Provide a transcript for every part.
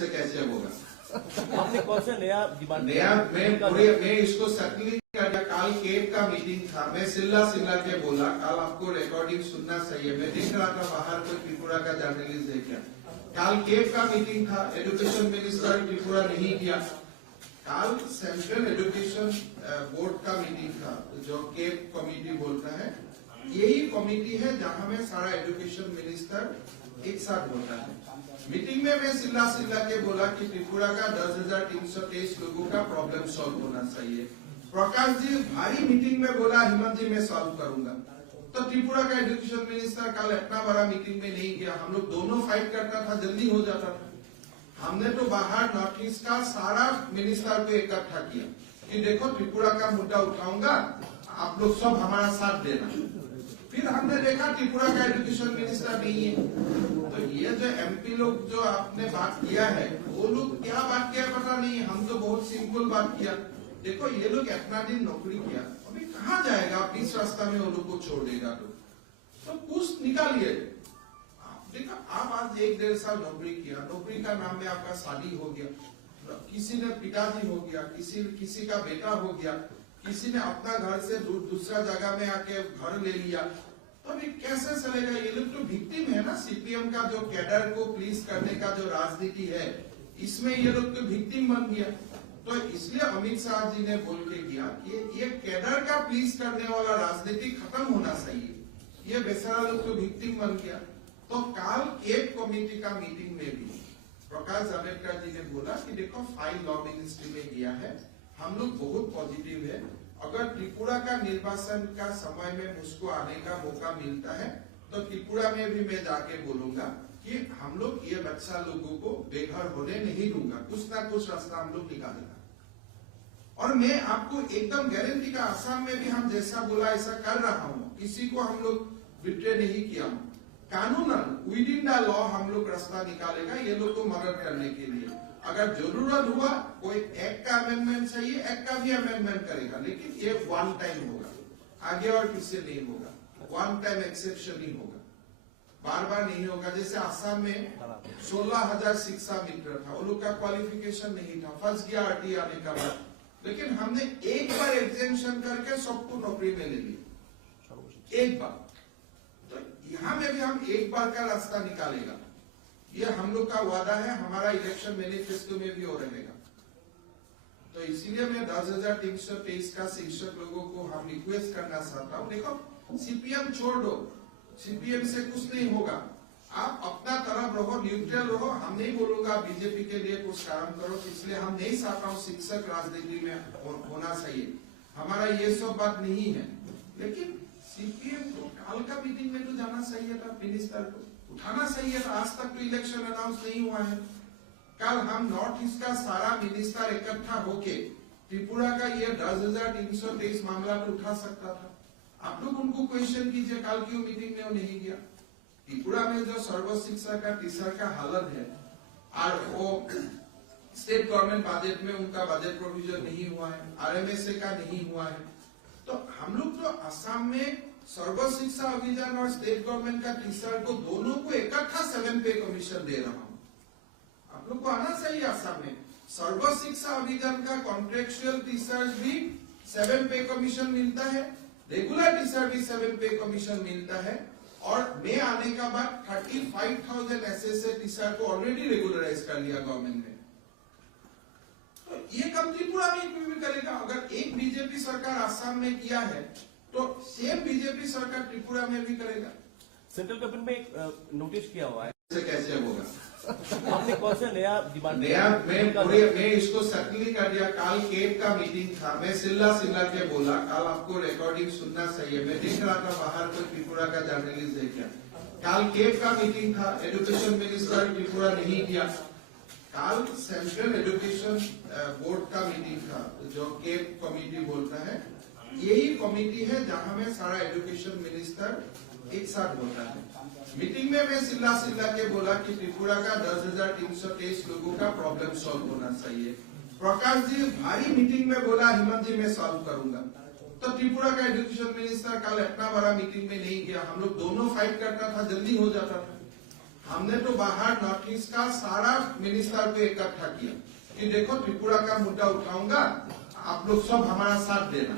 से कैसे होगा? आपने कौन सा नया डिमांड मैं इसको सर्टनली काल केप का मीटिंग था, मैं सिल्ला के बोला, कल आपको रिकॉर्डिंग सुनना चाहिए। मैं देख रहा था बाहर कोई त्रिपुरा का जर्नलिस्ट है क्या। काल केप का मीटिंग था, एजुकेशन मिनिस्टर त्रिपुरा नहीं किया। काल सेंट्रल एजुकेशन बोर्ड का मीटिंग था, जो केप कमेटी बोलता है, यही कमेटी है जहां में सारा एजुकेशन मिनिस्टर एक साथ होता है। मीटिंग में मैं सिल्ला के बोला कि त्रिपुरा का 10,323 लोगों का प्रॉब्लम सॉल्व होना चाहिए। प्रकाश जी भारी मीटिंग में बोला हेमंत जी मैं सॉल्व करूंगा। तो त्रिपुरा का एजुकेशन मिनिस्टर कल इतना बड़ा मीटिंग में नहीं गया। हम लोग दोनों फाइट करता था, जल्दी हो जाता था। हमने तो बाहर नॉर्थ ईस्ट का सारा मिनिस्टर को इकट्ठा किया कि देखो त्रिपुरा का मुद्दा उठाऊंगा, आप लोग सब हमारा साथ देना। फिर हमने देखा त्रिपुरा का एजुकेशन मिनिस्टर नहीं है। तो ये जो एमपी लोग जो आपने बात किया है, वो लोग क्या बात किया पता नहीं, हम तो बहुत सिंपल बात किया। देखो ये लोग इतना दिन नौकरी किया, अभी कहाँ जाएगा? आप इस रास्ता में वो लोग को छोड़ देगा तो कुछ निकालिए। देखो आप आज 1-1.5 साल नौकरी किया, नौकरी का नाम में आपका शादी हो गया, किसी ने पिताजी हो गया, किसी का बेटा हो गया, किसी ने अपना घर से दूसरा जगह में आके घर ले लिया, तो अभी कैसे चलेगा? ये लोग तो विक्टिम है ना। सीपीएम का जो कैडर को प्लीज करने का जो राजनीति है, इसमें ये लोग तो विक्टिम बन गया। तो इसलिए अमित शाह जी ने बोल के किया कि ये कैडर का प्लीज करने वाला राजनीति खत्म होना चाहिए। ये बेचारा लोग तो विक्टिम बन गया। तो काल केप कमेटी का मीटिंग में भी प्रकाश जावड़ेकर जी ने बोला कि देखो फाइल लॉ मिनिस्ट्री में गया है, हम लोग बहुत पॉजिटिव है। अगर त्रिपुरा का निर्वाचन का समय में मुझको आने का मौका मिलता है तो त्रिपुरा में भी मैं जाके बोलूंगा कि हम लोग ये बच्चा लोगों को बेघर होने नहीं दूंगा, कुछ ना कुछ रास्ता हम लोग निकालेगा। और मैं आपको एकदम गारंटी का, आसाम में भी हम जैसा बोला ऐसा कर रहा हूँ, किसी को हम लोग बिट्रे नहीं किया। कानूनन विद इन द लॉ हम लोग रास्ता निकालेगा ये लोग को मदद करने के लिए। अगर जरूरत हुआ कोई एक्ट का अमेंडमेंट चाहिए, एक्ट का भी अमेंडमेंट करेगा, लेकिन ये वन टाइम होगा, आगे और किससे नहीं होगा। वन टाइम एक्सेप्शन ही होगा, बार बार नहीं होगा। जैसे आसाम में 16,000 शिक्षा मित्र था, वो लोग का क्वालिफिकेशन नहीं था, फंस गया आरटी आने का बाद, लेकिन हमने एक बार एग्जेम्पशन करके सबको नौकरी में ले लिया, एक बार। तो यहाँ में भी हम एक बार का रास्ता निकालेगा, ये हम लोग का वादा है, हमारा इलेक्शन मैनिफेस्टो में भी हो रहेगा। तो इसीलिए मैं 10,323 का शिक्षक लोगों को हम रिक्वेस्ट करना चाहता हूँ, देखो सीपीएम छोड़ दो, सीपीएम से कुछ नहीं होगा, आप अपना तरफ रहो, न्यूट्रल रहो। हम नहीं बोलूंगा बीजेपी के लिए कुछ काम करो, इसलिए हम नहीं चाहता हूँ शिक्षक राजनीति में होना चाहिए, हमारा ये सब बात नहीं है। लेकिन सीपीएम को काल का मीटिंग में तो जाना चाहिए था, मिनिस्टर को उठाना चाहिए था। आज तक तो इलेक्शन अनाउंस नहीं हुआ है। कल हम नॉर्थ ईस्ट का सारा मिनिस्टर इकट्ठा होके त्रिपुरा का ये 10,323 मामला तो उठा सकता था। आप लोग उनको क्वेश्चन कीजिए, कल क्यों मीटिंग में वो नहीं गया। त्रिपुरा में जो सर्व शिक्षा का टीचर का हालत है, और वो स्टेट गवर्नमेंट बजट में उनका बजट प्रोविजन नहीं हुआ है, आरएमएसए का नहीं हुआ है। तो हम लोग तो असम में सर्व शिक्षा अभियान और स्टेट गवर्नमेंट का टीचर को दोनों को इकट्ठा 7 पे कमीशन दे रहा हूँ। आप लोग को आना चाहिए असम में सर्व शिक्षा अभियान का कॉन्ट्रेक्चुअल टीचर भी 7 पे कमीशन मिलता है, रेगुलर टीचर भी 7 पे कमीशन मिलता है। और मैं आने का बाद 35,000 एसएसए टीचर को ऑलरेडी रेगुलराइज कर लिया गवर्नमेंट ने। तो ये काम त्रिपुरा में भी करेगा। अगर एक बीजेपी सरकार आसाम में किया है तो सेम बीजेपी सरकार त्रिपुरा में भी करेगा। सेंट्रल गवर्नमेंट में एक नोटिस किया हुआ है, कैसे होगा? आपने कौन सा नया डिमांड मैं इसको सर्टनली कर दिया। काल केप का मीटिंग था, मैं सिल्ला के बोला, कल आपको रिकॉर्डिंग सुनना चाहिए। मैं देख रहा था बाहर कोई त्रिपुरा का जर्नलिस्ट है क्या। काल केप का मीटिंग था, एजुकेशन मिनिस्टर त्रिपुरा नहीं किया। काल सेंट्रल एजुकेशन बोर्ड का मीटिंग था, जो केप कमेटी बोलता है, यही कमेटी है जहां में सारा एजुकेशन मिनिस्टर एक साथ होता है। मीटिंग में मैं सिल्ला के बोला कि त्रिपुरा का 10,323 लोगों का प्रॉब्लम सॉल्व होना चाहिए। प्रकाश जी भारी मीटिंग में बोला हेमंत जी मैं सॉल्व करूंगा। तो त्रिपुरा का एजुकेशन मिनिस्टर कल इतना बड़ा मीटिंग में नहीं गया। हम लोग दोनों फाइट करता था, जल्दी हो जाता था। हमने तो बाहर नॉर्थ ईस्ट का सारा मिनिस्टर को इकट्ठा किया कि देखो त्रिपुरा का मुद्दा उठाऊंगा, आप लोग सब हमारा साथ देना।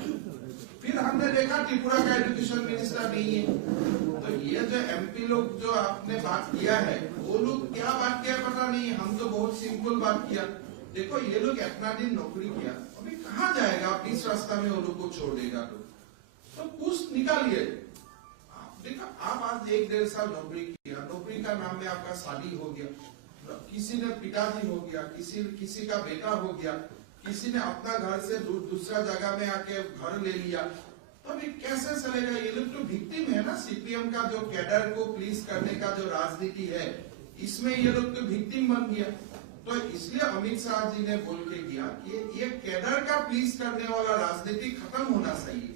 फिर हमने देखा त्रिपुरा का एजुकेशन मिनिस्टर नहीं है, तो ये जो एमपी लोग जो आपने बात किया है, वो लोग क्या बात किया पता नहीं, हम तो बहुत सिंपल बात किया। देखो ये लोग इतना दिन नौकरी किया, अभी कहाँ जाएगा, बीच रास्ता में वो लोग को छोड़ देगा तो पूछ निकालिए। देखा आप आज 1-1.5 साल नौकरी किया, नौकरी का नाम में आपका शादी हो गया, किसी ने पिताजी हो गया, किसी का बेटा हो गया, किसी ने अपना घर से दूसरा जगह में आके घर ले लिया, तो अभी कैसे चलेगा। ये लोग तो विक्टिम है ना, सीपीएम का जो कैडर को प्लीज करने का जो राजनीति है, इसमें ये लोग तो विक्टिम बन गया। तो इसलिए अमित शाह जी ने बोल के किया कि ये कैडर का प्लीज करने वाला राजनीति खत्म होना चाहिए,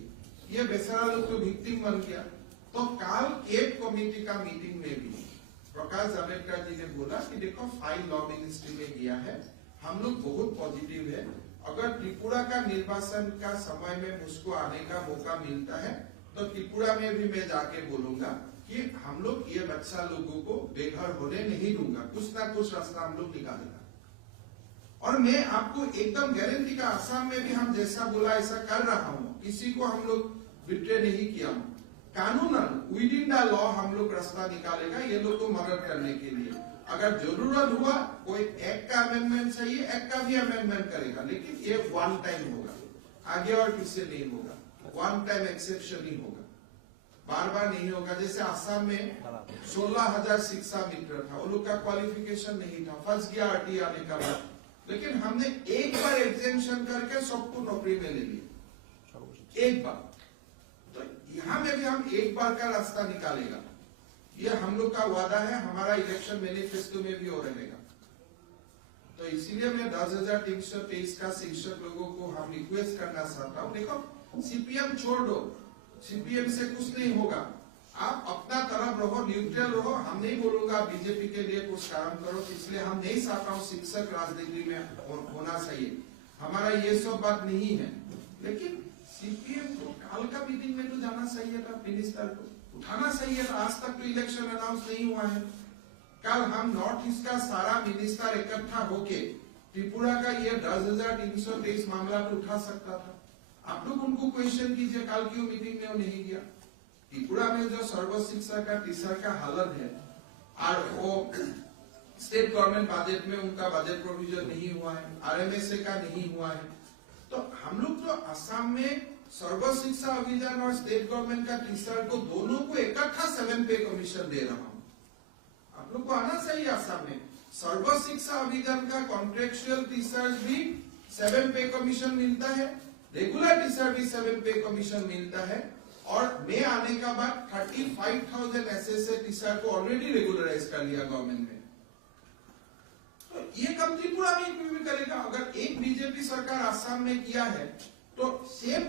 ये बेचारा लोग तो विक्टिम बन गया। तो काल केप कमेटी का मीटिंग में भी प्रकाश जावड़ेकर जी ने बोला कि देखो फाइल लॉ मिनिस्ट्री में गया है, हम लोग बहुत पॉजिटिव है, अगर त्रिपुरा का निर्वाचन का समय में मुझको आने का मौका मिलता है तो त्रिपुरा में भी मैं जाके बोलूंगा कि हम लोग ये बच्चा लोगों को बेघर होने नहीं दूंगा, कुछ ना कुछ रास्ता हम लोग निकालेगा। और मैं आपको एकदम गारंटी का, आसाम में भी हम जैसा बोला ऐसा कर रहा हूँ, किसी को हम लोग बिट्रे नहीं किया हूँ, कानूनन विद इन द लॉ हम लोग रास्ता निकालेगा ये लोग को मदद करने के लिए। अगर जरूरत हुआ कोई एक का अमेंडमेंट चाहिए, एक का भी अमेंडमेंट करेगा, लेकिन ये वन टाइम होगा, आगे और किससे नहीं होगा, वन टाइम एक्सेप्शन ही होगा, बार बार नहीं होगा। जैसे आसाम में 16,000 शिक्षा मित्र था, वो लोग का क्वालिफिकेशन नहीं था, फंस गया आरटी आने का बाद, लेकिन हमने एक बार एग्जेम्पशन करके सबको नौकरी में ले लिया, एक बार। तो यहाँ में भी हम एक बार का रास्ता निकालेगा, ये हम लोग का वादा है, हमारा इलेक्शन मैनिफेस्टो में भी हो रहेगा। तो इसीलिए मैं 10,323 का शिक्षक लोगों को हम रिक्वेस्ट करना चाहता हूँ, देखो सीपीएम छोड़ दो, सीपीएम से कुछ नहीं होगा, आप अपना तरफ रहो, न्यूट्रल रहो, हम नहीं बोलूंगा बीजेपी के लिए कुछ काम करो, इसलिए हम नहीं चाहता हूँ शिक्षक राजनीति में होना चाहिए, हमारा ये सब बात नहीं है। लेकिन सीपीएम को काल का मीटिंग में तो जाना चाहिए था, मिनिस्टर को उठाना चाहिए था, आज तक तो इलेक्शन अनाउंस नहीं हुआ है। कल हम नॉर्थ ईस्ट का सारा मिनिस्टर इकट्ठा होके त्रिपुरा का ये 10,323 मामला तो उठा सकता था। आप लोग उनको क्वेश्चन कीजिए, कल क्यों मीटिंग में वो नहीं गया। त्रिपुरा में जो सर्व शिक्षा का टीचर का हालत है, और वो स्टेट गवर्नमेंट बजट में उनका बजट प्रोविजन नहीं हुआ है, आरएमएसए का नहीं हुआ है, तो हम लोग तो असम में सर्व शिक्षा अभियान और स्टेट गवर्नमेंट का टीचर को दोनों को इकट्ठा 7 पे कमीशन दे रहा हूँ। आप लोग को आना चाहिए असम में सर्व शिक्षा अभियान का कॉन्ट्रेक्चुअल टीचर भी 7 पे कमीशन मिलता है, रेगुलर टीचर भी 7 पे कमीशन मिलता है, और मैं आने का बाद 35,000 एसएसए टीचर को ऑलरेडी रेगुलराइज कर लिया गवर्नमेंट ने। तो ये काम त्रिपुरा में भी करेगा। अगर एक बीजेपी सरकार आसाम में किया है तो सेम